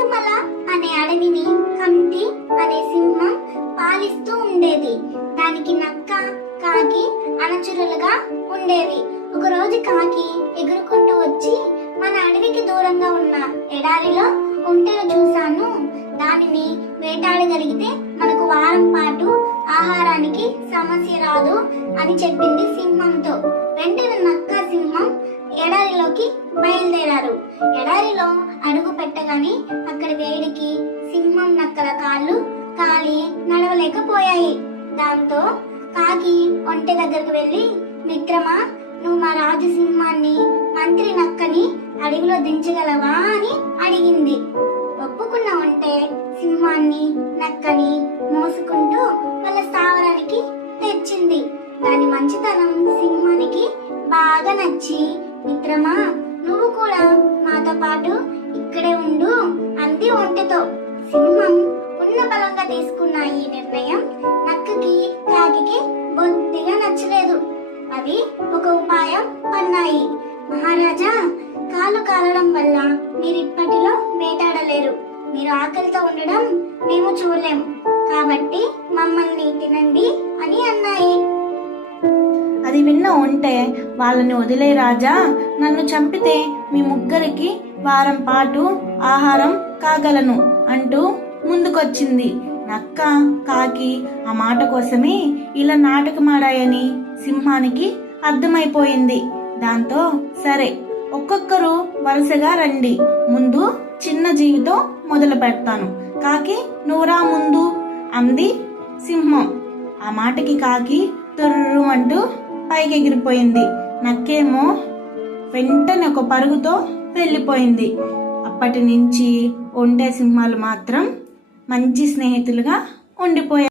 సింగమల అనే అడవిని కంటి అనే సింహం పాలిస్తూ ఉండేది. దానికి నక్క, కాకి అనుచరులుగా ఉండేవి. ఒకరోజు కాకి ఎగురుకుంటూ వచ్చి, మన అడవికి దూరంగా ఉన్న ఎడారిలో ఒంటెను చూశాను. దానిని వేటాడగలిగితే మనకు వారం పాటు ఆహారానికి సమస్య రాదు అని చెప్పింది సింహంతో. వెంటనే నక్క, సింహం ఎడారిలోకి బయలుదేరారు. ఎడారిలో అడుగు పెట్టగానే అక్కడ వేడికి సింహం, నక్కల కాళ్ళు కాలి నడవలేకపోయాయి. దాంతో కాకి ఒంటె దగ్గరకు వెళ్ళి, మిత్రమా, నువ్వు మా రాజు సింహాన్ని, మంత్రి నక్కని అడవిలో దించగలవా అని అడిగింది. ఒప్పుకున్న ఒంటె సింహాన్ని, నక్కని మోసుకుంటూ వాళ్ళ స్థావరానికి తెచ్చింది. దాని మంచితనం సింహానికి బాగా నచ్చి, మిత్రమా, నువ్వు కూడా మాతో పాటు ఇక్కడే ఉండు అంది ఒంటెతో. సింహం ఉన్న బలంగా తీసుకున్న ఈ నిర్ణయం నక్కకి, కాకికి బొత్తిగా నచ్చలేదు. అవి ఒక ఉపాయం పన్నాయి. మహారాజా, కాలు కాలడం వల్ల మీరిప్పటిలో వేటాడలేరు. మీరు ఆకలితో ఉండడం మేము చూడలేము. కాబట్టి మమ్మల్ని తినండి అని అన్నాయి. అది విన్న ఒంటె, వాళ్ళని వదిలే రాజా, నన్ను చంపితే మీ ముగ్గురికి వారం పాటు ఆహారం కాగలను అంటూ ముందుకొచ్చింది. నక్క, కాకి ఆ మాట కోసమే ఇలా నాటకమాడాయని సింహానికి అర్థమైపోయింది. దాంతో సరే, ఒక్కొక్కరు వరుసగా రండి, ముందు చిన్న జీవితో మొదలు పెడతాను. కాకి, నువ్వురా ముందు అంది సింహం. ఆ మాటకి కాకి తుర్రు అంటూ పైకి ఎగిరిపోయింది. నక్కేమో వెంటనే ఒక పరుగుతో వెళ్ళిపోయింది. అప్పటి నుంచి ఒంటె, సింహాలు మాత్రం మంచి స్నేహితులుగా ఉండిపోయారు.